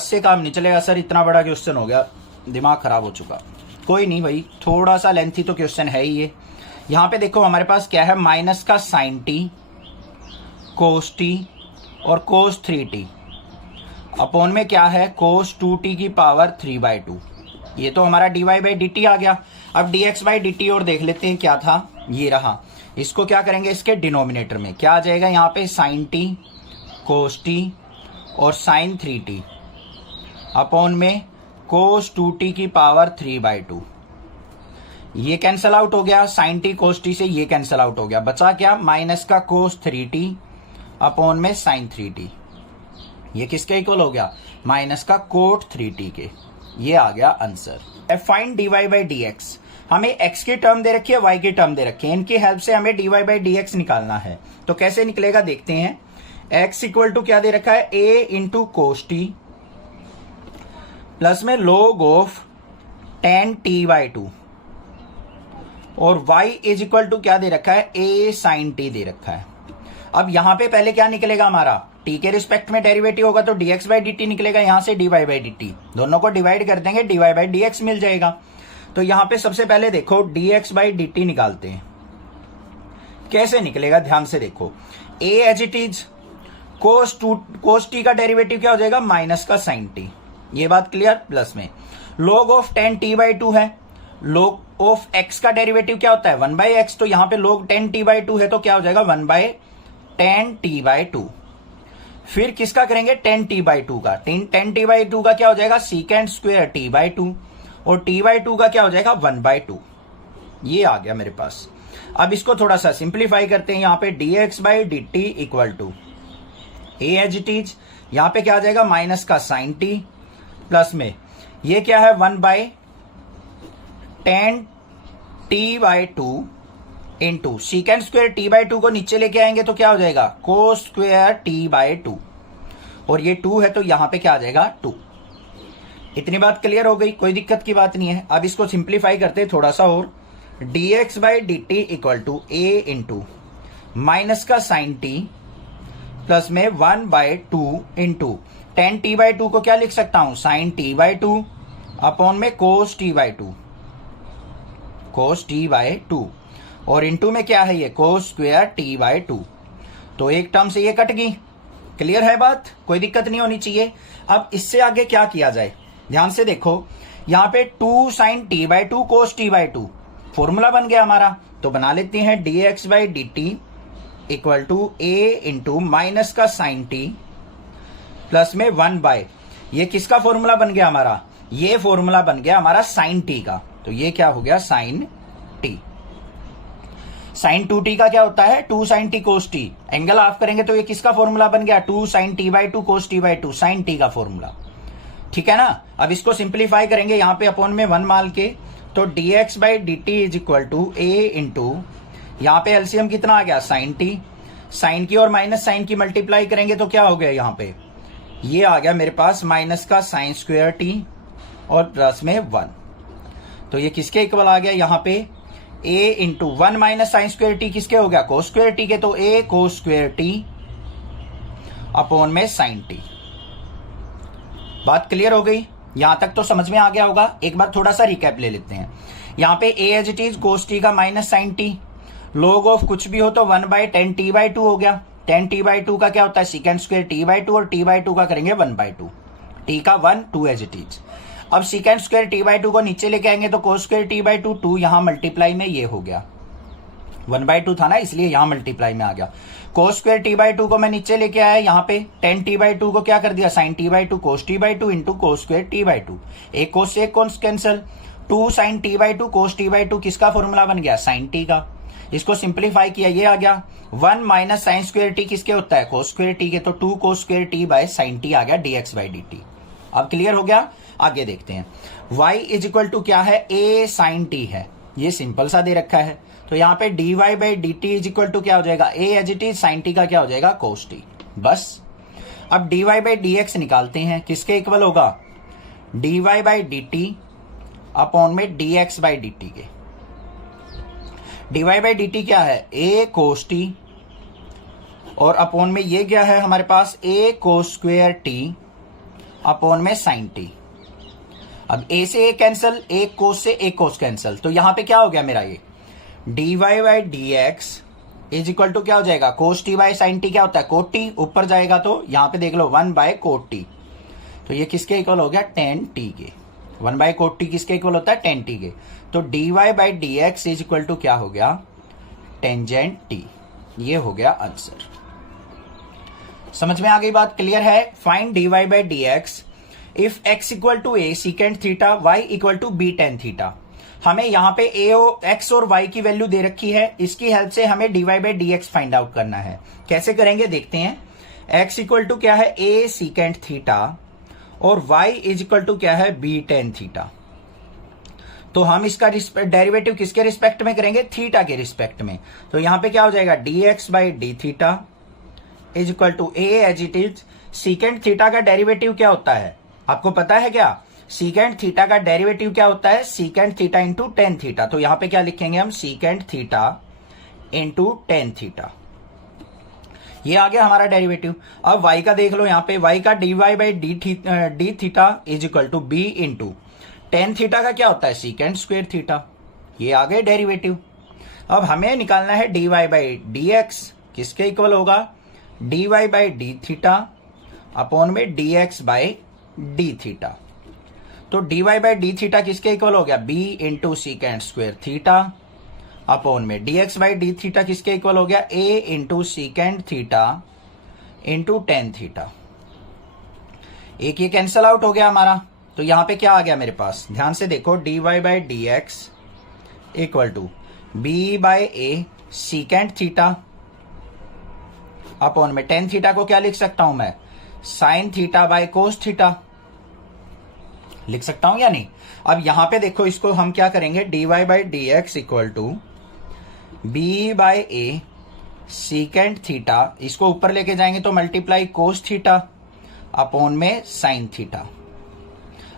से काम नहीं चलेगा सर, इतना बड़ा क्वेश्चन हो गया दिमाग खराब हो चुका। कोई नहीं भाई, थोड़ा सा लेंथी तो क्वेश्चन है ही ये। यहां पे देखो हमारे पास क्या है माइनस का sin t cos t और cos 3t अपॉन में क्या है cos 2t की पावर 3/2, ये तो हमारा dy बाई डी टी आ गया। अब dx बाई डी टी और देख लेते हैं क्या था, ये रहा, इसको क्या करेंगे इसके डिनोमिनेटर में क्या आ जाएगा, यहाँ पे sin t cos t और sin 3t अपॉन में cos 2t की पावर 3/2, ये कैंसल आउट हो गया, sin t cos t से ये कैंसल आउट हो गया, बचा क्या माइनस का cos 3t अपॉन में sin 3t, ये किसके इक्वल हो गया माइनस का cot 3t के, ये आ गया answer. Find dy by D x, हमें x की टर्म दे रखी है y की टर्म दे रखी है, इनकी हेल्प से हमें dy बाई डी एक्स निकालना है, तो कैसे निकलेगा देखते हैं। x इक्वल टू क्या दे रखा है a into cos T plus में log ऑफ tan t/2, और y इज इक्वल टू क्या दे रखा है a sin t दे रखा है। अब यहां पे पहले क्या निकलेगा हमारा, t के रिस्पेक्ट में डेरिवेटिव होगा तो dx बाई डी टी निकलेगा, यहां से dy बाई डी टी, दोनों को डिवाइड कर देंगे dy बाई डी एक्स मिल जाएगा। तो यहां पे सबसे पहले देखो dx बाई डी टी निकालते हैं, कैसे निकलेगा ध्यान से देखो, a as it is cos t का डेरिवेटिव क्या हो जाएगा माइनस का sin t, ये बात क्लियर, प्लस में log ऑफ tan t/2 है, log ऑफ x का डेरिवेटिव क्या होता है 1/x, तो यहां पे log tan t/2 है तो क्या हो जाएगा 1/tan t/2, फिर किसका करेंगे tan t/2 का, tan t/2 का क्या हो जाएगा secant स्क्वायर t/2, और t/2 का क्या हो जाएगा 1/2, ये आ गया मेरे पास। अब इसको थोड़ा सा सिंप्लीफाई करते हैं, यहां पे dx by d t equal to a as it is, यहां पे क्या आ जाएगा माइनस का sin t प्लस में ये क्या है 1/tan t/2 into secant square t/2 को नीचे लेके आएंगे तो क्या हो जाएगा कोस स्क्वायर t/2, और ये 2 है तो यहां पे क्या आ जाएगा 2। इतनी बात क्लियर हो गई, कोई दिक्कत की बात नहीं है। अब इसको सिंप्लीफाई करते हैं थोड़ा सा और, dx by d t equal to a into minus का sin t प्लस में 1/2 इंटू tan t/2 को क्या लिख सकता हूं sin t/2 अपॉन में cos t/2, और इंटू में क्या है ये cos स्क्वायर t/2, तो एक टर्म से ये कट गई, क्लियर है बात, कोई दिक्कत नहीं होनी चाहिए। अब इससे आगे क्या किया जाए, ध्यान से देखो, यहां पे 2 sin t/2 cos t/2 formula बन गया हमारा, तो बना लेते हैं dx/dt equal to a into minus का sin t प्लस में 1/, ये किसका फॉर्मूला बन गया हमारा, ये फॉर्मूला बन गया हमारा sin t का, तो ये क्या हो गया sin t। sin 2t का क्या होता है 2 sin t cos t, angle of करेंगे तो ये किसका फॉर्मूला बन गया 2 sin t/2 cos t/2 sin t का फॉर्मूला, ठीक है ना। अब इसको सिंप्लीफाई करेंगे यहां पे अपॉन में 1 माल के, तो dx/dt is equal to a into, यहां पे एलसीएम कितना आ गया sin t, साइन की और माइनस साइन की मल्टीप्लाई करेंगे तो क्या हो गया यहां पे, ये आ गया मेरे पास माइनस का sin स्क्वायर t और प्लस में 1, तो ये किसके इक्वल आ गया यहां पे a into 1 minus sine square T किसके हो गया कोस स्क्वायर टी के, तो a cos square T upon में साइन टी। बात क्लियर हो गई, यहां तक तो समझ में आ गया होगा। एक बार थोड़ा सा रिकैप ले लेते हैं। यहां पे a as it is cos T का minus sine T, log of कुछ भी हो तो 1/10 t/2 हो गया, 10 t/2 का क्या होता है सीकेंड स्क्वायर t/2 और t/2 का करेंगे 1/2, t का 1 2 एज इट इज। अब सीकेंड स्क्वायर t/2 को नीचे लेके आएंगे तो कोस स्क्वायर t/2 2, यहां मल्टीप्लाई में ये हो गया 1/2 था ना, इसलिए यहां मल्टीप्लाई में आ गया। कोस स्क्वायर t/2 को मैं नीचे लेके आया, यहां पे 10 t/2 को क्या कर दिया साइन t/2 कोस t/2 into cos square t/2, एक कोस से एक कोस कैंसल, 2 sin t/2 कोस t/2 किसका फॉर्मूला बन गया साइन t का, इसको सिंप्लीफाई किया ये आ गया 1 माइनस साइन स्क्वायर टी किसके होता है कोस स्क्वायर टी के, तो 2 cos square T by sine T आ गया dx/dt। अब क्लियर हो गया, आगे देखते हैं। y इज इक्वल टू क्या है a sin t है, ये सिंपल सा दे रखा है, तो यहां पे dy/dt इज इक्वल टू क्या हो जाएगा a as it is sin t का क्या हो जाएगा cos t, बस। अब dy/dx निकालते हैं, किसके इक्वल होगा dy/dt अपॉन में dx/dt के। dy/dt क्या है a cos t और अपॉन में ये क्या है हमारे पास a cos square t upon में sin t। अब a से a कैंसल, एक कोस से एक कोस कैंसल, तो यहां पे क्या हो गया मेरा ये dy/dx इज इक्वल टू क्या हो जाएगा cos t by sine T, क्या होता है कोट टी, ऊपर जाएगा तो यहां पे देख लो 1/कोट टी, तो ये किसके इक्वल हो गया tan t के, 1/कोट टी किसके इक्वल होता है tan t के, तो dy/dx इज इक्वल टू क्या हो गया टेंजेंट t, ये हो गया आंसर। समझ में आ गई बात, क्लियर है। Find dy/dx if x equal to a secant theta y equal to b tan theta. हमें यहां पे x और y की वैल्यू दे रखी है, इसकी हेल्प से हमें dy/dx फाइंड आउट करना है। कैसे करेंगे देखते हैं। x इक्वल टू क्या है a सीकेंड थीटा और y इज इक्वल टू क्या है b tan थीटा, तो हम इसका डेरिवेटिव किसके रिस्पेक्ट में करेंगे थीटा के रिस्पेक्ट में, तो यहां पे क्या हो जाएगा dx/d theta is equal to a as it is, secant theta का डेरिवेटिव क्या होता है आपको पता है क्या, सीकेंड थीटा का डेरिवेटिव क्या होता है secant theta into tan theta, तो यहां पे क्या लिखेंगे हम secant theta into tan theta, ये आ गया हमारा डेरिवेटिव। अब y का देख लो, यहां पे y का dy/d theta is equal to b into tan theta का क्या होता है सीकेंड स्क्वायर थीटा, ये आ गए डेरिवेटिव। अब हमें निकालना है dy/dx किसके इक्वल होगा dy/d थीटा अपॉन में dx/d थीटा, तो dy/d थीटा किसके इक्वल हो गया b into secant square theta upon में dx/d थीटा किसके इक्वल हो गया a into secant theta into tan theta, एक ये कैंसल आउट हो गया हमारा, तो यहां पे क्या आ गया मेरे पास, ध्यान से देखो dy/dx equal to b/a secant theta upon में टेन थीटा को क्या लिख सकता हूं मैं sine theta by cos theta लिख सकता हूं या नहीं। अब यहां पे देखो इसको हम क्या करेंगे dy/dx equal to b/a secant theta, इसको ऊपर लेके जाएंगे तो मल्टीप्लाई कोस थीटा अपॉन में साइन थीटा।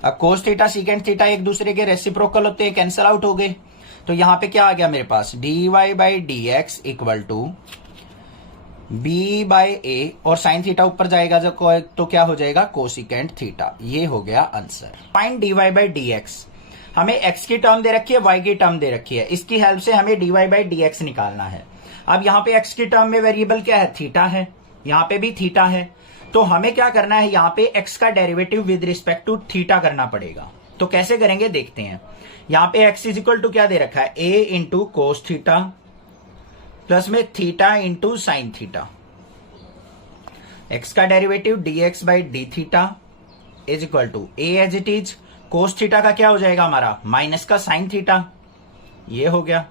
अब कोस थीटा सीकेंड थीटा एक दूसरे के रेसिप्रोकल होते हैं, कैंसल आउट हो गए, तो यहां पे क्या आ गया मेरे पास dy/dx इक्वल टू b/a और साइन थीटा ऊपर जाएगा जब तो क्या हो जाएगा कोसिकेंड थीटा, ये हो गया आंसर। फाइंड dy/dx, हमें x की टर्म दे रखी है y की टर्म दे रखी है, इसकी हेल्प से हमें dy/dx निकालना है। अब यहाँ पे x की टर्म में वेरिएबल क्या है थीटा है, यहाँ पे भी थीटा है, तो हमें क्या करना है, यहां पे x का derivative with respect to theta करना पड़ेगा। तो कैसे करेंगे देखते हैं। यहां पे x इज इक्वल टू क्या दे रखा है, a into cos theta plus में theta into sine theta. x का derivative dx by D theta is equal to a as it is, cos theta का क्या हो जाएगा हमारा, माइनस का साइन थीटा, ये हो गया,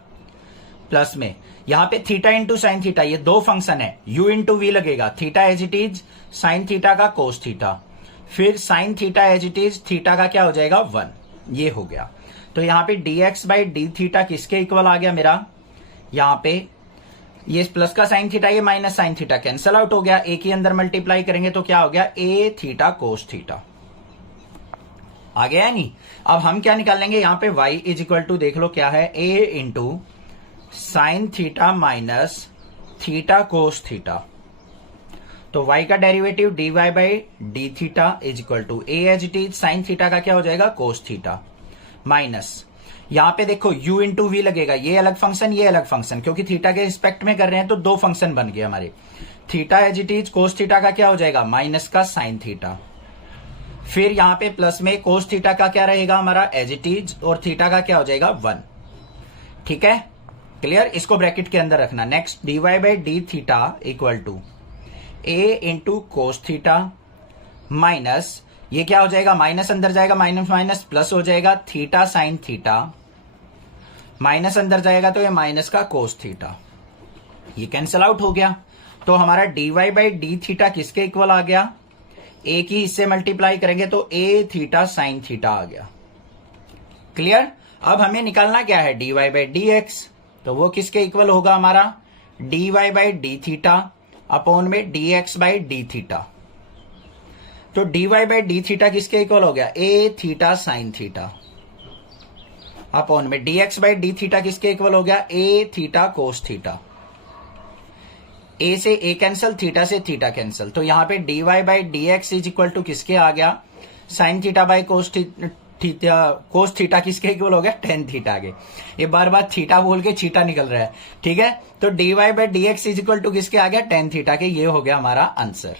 प्लस में यहां पे थीटा इंटू साइन थीटा, ये दो फंक्शन है, u इंटू वी लगेगा, theta as it is, sine theta का कोस थीटा, फिर sine theta as it is, theta का क्या हो जाएगा 1, ये हो गया। तो यहां पे dx बाई डी थीटा किसके इक्वल आ गया मेरा, यहां पे ये प्लस का साइन थीटा, ये minus sine theta cancel out हो गया, एक ही अंदर मल्टीप्लाई करेंगे तो क्या हो गया, a थीटा कोस थीटा आ गया है नहीं। अब हम क्या निकाल लेंगे, यहां पे y इज इक्वल टू देख लो क्या है, a into sine theta minus theta cos theta. तो y का derivative dy by D theta is equal to a as it is, sine theta का क्या हो जाएगा कोस थीटा, माइनस यहां पे देखो u इंटू वी लगेगा, ये अलग फंक्शन ये अलग फंक्शन, क्योंकि थीटा के रिस्पेक्ट में कर रहे हैं तो दो फंक्शन बन गए हमारे। Theta as it is, cos theta का क्या हो जाएगा माइनस का साइन थीटा, फिर यहां पे प्लस में कोस थीटा का क्या रहेगा हमारा एज इट इज, और थीटा का क्या हो जाएगा 1। ठीक है, क्लियर, इसको ब्रैकेट के अंदर रखना। Next dy by D theta equal to a into cos theta minus, ये क्या हो जाएगा, माइनस अंदर जाएगा, माइनस माइनस प्लस हो जाएगा, थीटा साइन थीटा, माइनस अंदर जाएगा तो ये माइनस का कोस थीटा, ये कैंसिल आउट हो गया। तो हमारा dy बाई डी थीटा किसके इक्वल आ गया, a की इससे मल्टीप्लाई करेंगे तो a थीटा साइन थीटा आ गया। क्लियर, अब हमें निकालना क्या है, dy बाई डी एक्स, तो वो किसके इक्वल होगा हमारा, dy by D theta upon में dx बाई डी थीटा। तो dy बाई डी थीटा किसके इक्वल हो गया, a theta sine theta upon में dx बाई डी थीटा किसके इक्वल हो गया, a theta cos theta. a से a कैंसिल, थीटा से थीटा कैंसिल, तो यहां पे dy by D x is equal to किसके आ गया, sine theta by cos theta, cos theta किसके इक्वल हो गया, टेन थीटा के, ये बार बार थीटा बोल के थीटा निकल रहा है। ठीक है, तो dy by D x is equal to किसके आ गया, टेन थीटा के, ये हो गया हमारा answer.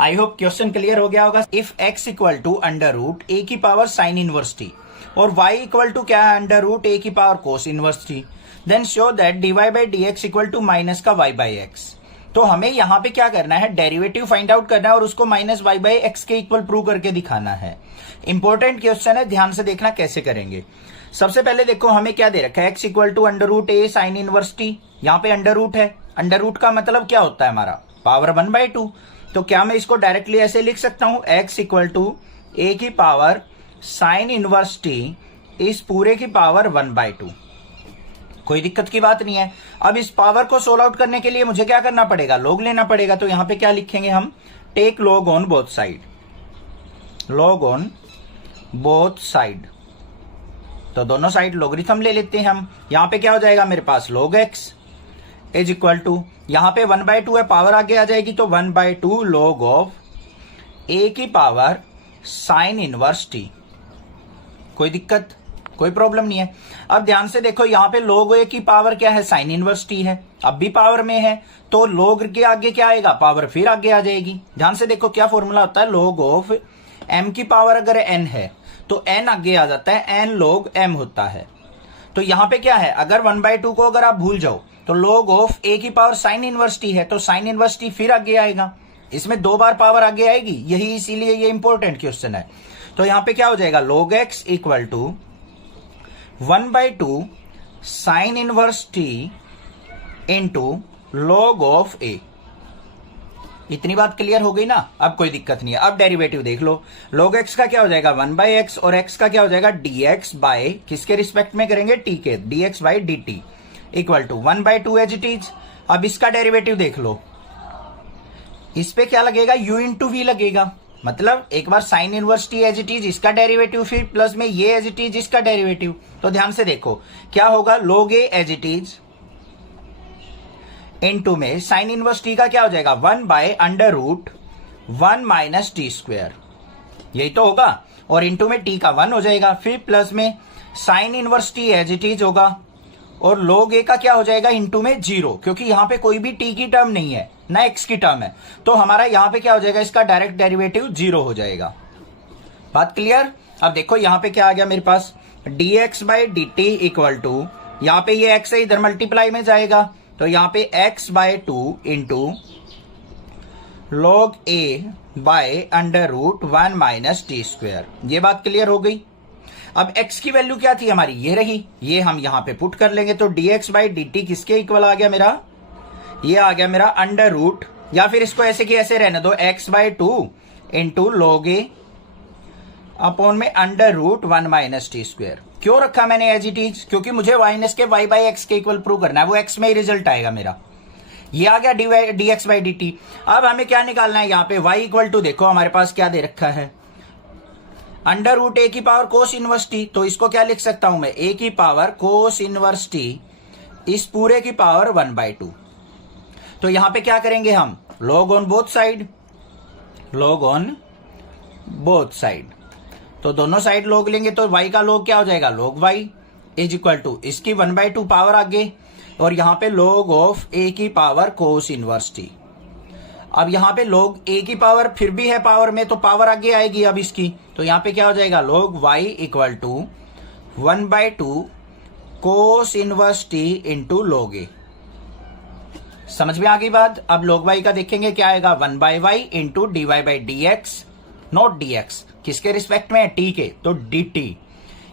I hope question clear हो गया होगा। If x equal to under root a की पावर साइन इनवर्स t और y इक्वल टू क्या है, अंडर रूट a की power cos inverse t, then show that dy by D x equal to minus का y by x. तो हमें यहां पे क्या करना है, डेरिवेटिव फाइंड आउट करना है और उसको माइनस y बाई एक्स के इक्वल प्रूव करके दिखाना है। इंपॉर्टेंट क्वेश्चन है, ध्यान से देखना कैसे करेंगे। सबसे पहले देखो हमें क्या दे रखा है, x equal to under root a sine inverse t, यहाँ पे अंडर रूट है, अंडर रूट का मतलब क्या होता है हमारा, पावर 1/2। तो क्या मैं इसको डायरेक्टली ऐसे लिख सकता हूं, x इक्वल टू a की पावर साइन इनवर्स t इस पूरे की पावर 1/2, कोई दिक्कत की बात नहीं है। अब इस पावर को सोल्व आउट करने के लिए मुझे क्या करना पड़ेगा, लॉग लेना पड़ेगा। तो यहां पे क्या लिखेंगे हम, take log on both side, log on both side, तो दोनों साइड लॉगरिथम ले लेते हैं हम। यहां पे क्या हो जाएगा मेरे पास, log x is equal to, यहां पे 1/2 है, पावर आगे आ जाएगी तो 1/2 log ऑफ a की पावर साइन इनवर्स t, कोई दिक्कत कोई प्रॉब्लम नहीं है। अब ध्यान से देखो, यहां पे log a की पावर क्या है, साइन इनवर्स t है, अब भी पावर में है तो log के आगे क्या आएगा, पावर फिर आगे आ जाएगी। ध्यान से देखो क्या फॉर्मूला होता है, log ऑफ m की पावर अगर n है तो n आगे आ जाता है, n log m होता है। तो यहां पे क्या है, अगर 1/2 को अगर आप भूल जाओ तो log ऑफ a की पावर साइन इनवर्स t है, तो साइन इनवर्स t फिर आगे आएगा, इसमें दो बार पावर आगे आएगी, यही इसीलिए ये इंपॉर्टेंट क्वेश्चन है। तो यहां पे क्या हो जाएगा, log x equal to 1/2 sine inverse t into log of a। इतनी बात क्लियर हो गई ना, अब कोई दिक्कत नहीं है। अब डेरिवेटिव देख लो, log x का क्या हो जाएगा 1/x और x का क्या हो जाएगा dx बाय, किसके रिस्पेक्ट में करेंगे, t के, dx by dt equal to 1/2 as it is. अब इसका डेरिवेटिव देख लो, इस पे क्या लगेगा, u इंटू वी लगेगा, मतलब एक बार sine inverse t as it is इसका डेरिवेटिव, फिर प्लस में ये एज इट इज इसका डेरिवेटिव। तो ध्यान से देखो क्या होगा, log a as it is into में साइन इनवर्स t का क्या हो जाएगा 1/√1 माइनस टी स्क्वायर, यही तो होगा, और इनटू में t का 1 हो जाएगा, फिर प्लस में sine inverse t as it is होगा और log a का क्या हो जाएगा इनटू में 0, क्योंकि यहां पे कोई भी t की टर्म नहीं है, ना x की टर्म है, तो हमारा यहां पे क्या हो जाएगा, इसका डायरेक्ट डेरिवेटिव 0 हो जाएगा। बात क्लियर। अब देखो यहां पे क्या आ गया मेरे पास, dx by d t equal to, यहां पे ये x है इधर मल्टीप्लाई में जाएगा, तो यहां पे x by 2 into log a by under root 1 minus T square. ये बात क्लियर हो गई। अब x की वैल्यू क्या थी हमारी, ये रही, ये हम यहां पे पुट कर लेंगे, तो dx बाई डी टी किसके इक्वल आ गया मेरा, ये आ गया मेरा अंडर रूट, या फिर इसको ऐसे की ऐसे रहने दो, x by 2 into log a upon में under root 1 minus T square. क्यों रखा मैंने एज इट इज, क्योंकि मुझे माइनस के y बाई एक्स के इक्वल प्रूव करना है, वो x में ही रिजल्ट आएगा मेरा। ये आ गया D x by d T. अब हमें क्या निकालना है, यहाँ पे y इक्वल टू, देखो हमारे पास क्या दे रखा है, अंडर रूट a की पावर कोस इनवर्स टी, तो इसको क्या लिख सकता हूं मैं, a की पावर कोस इनवर्स टी इस पूरे की पावर 1/2। तो यहां पे क्या करेंगे हम, log on both side, log on both side, तो दोनों साइड log लेंगे, तो y का log क्या हो जाएगा, log y is equal to इसकी 1/2 पावर आगे, और यहां पे log ऑफ a की पावर कोस इनवर्स टी। अब यहां पे log a की पावर फिर भी है पावर में, तो पावर आगे आएगी अब इसकी, तो यहां पे क्या हो जाएगा, log y equal to 1/2 cos inverse t into log a। समझ में आ गई बात। अब log y का देखेंगे क्या आएगा, 1/y into d y by D x, not d x, किसके रिस्पेक्ट में है, t के, तो dt।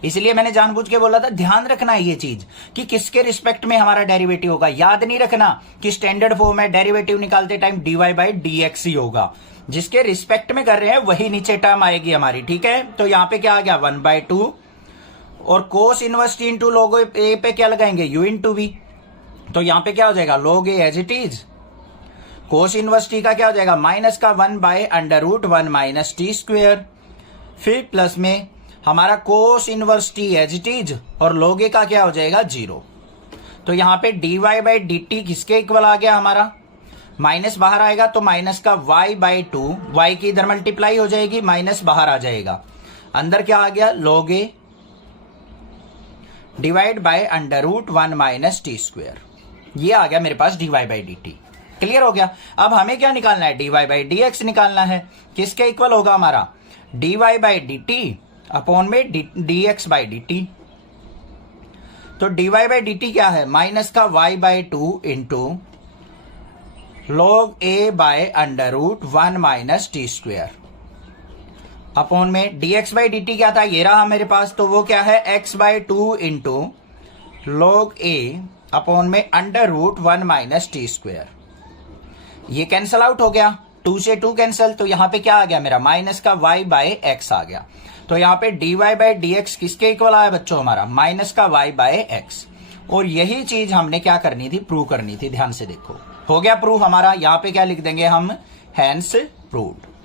इसलिए मैंने जानबूझ के बोला था, ध्यान रखना है ये चीज कि किसके रिस्पेक्ट में हमारा डेरिवेटिव होगा। याद नहीं रखना कि स्टैंडर्ड फॉर्म में डेरिवेटिव निकालते time dy by D X ही होगा, जिसके रिस्पेक्ट में कर रहे हैं वही नीचे टर्म आएगी हमारी, ठीक है। तो यहां पे क्या आ गया, 1/2, और कोस inverse t into log a पे क्या लगाएंगे, u इंटू v, तो यहां पे क्या हो जाएगा, log a as it is, cos inverse t का क्या हो जाएगा, माइनस का 1 by under root 1 minus T square, फिर प्लस में हमारा cos inverse t as it is, और log a का क्या हो जाएगा, 0। तो यहां पे dy बाई डी टी किसके इक्वल आ गया हमारा, माइनस बाहर आएगा तो माइनस का y बाई 2, y की इधर मल्टीप्लाई हो जाएगी, माइनस बाहर आ जाएगा, अंदर क्या आ गया, log a divide by under root 1 minus T square. ये आ गया मेरे पास dy by d t. Clear हो गया। अब हमें क्या निकालना है, dy बाई डी एक्स निकालना है, किसके इक्वल होगा हमारा, dy by d t upon में dx बाई डी टी। तो dy बाई डी टी क्या है, माइनस का y by 2 into log a by under root 1 minus T square, upon में dx बाई डी टी क्या था, ये रहा मेरे पास, तो वो क्या है, x by 2 into log a upon में under root 1 minus T square. ये कैंसल आउट हो गया, 2 से 2 कैंसल, तो यहां पे क्या आ गया मेरा, माइनस का y बाय x आ गया। तो यहां पे dy बाई डी एक्स किसके इक्वल आया बच्चों हमारा, माइनस का y बाय एक्स। और यही चीज हमने क्या करनी थी, प्रूव करनी थी। ध्यान से देखो, हो गया प्रूव हमारा। यहां पे क्या लिख देंगे हम, हैंस प्रूव्ड।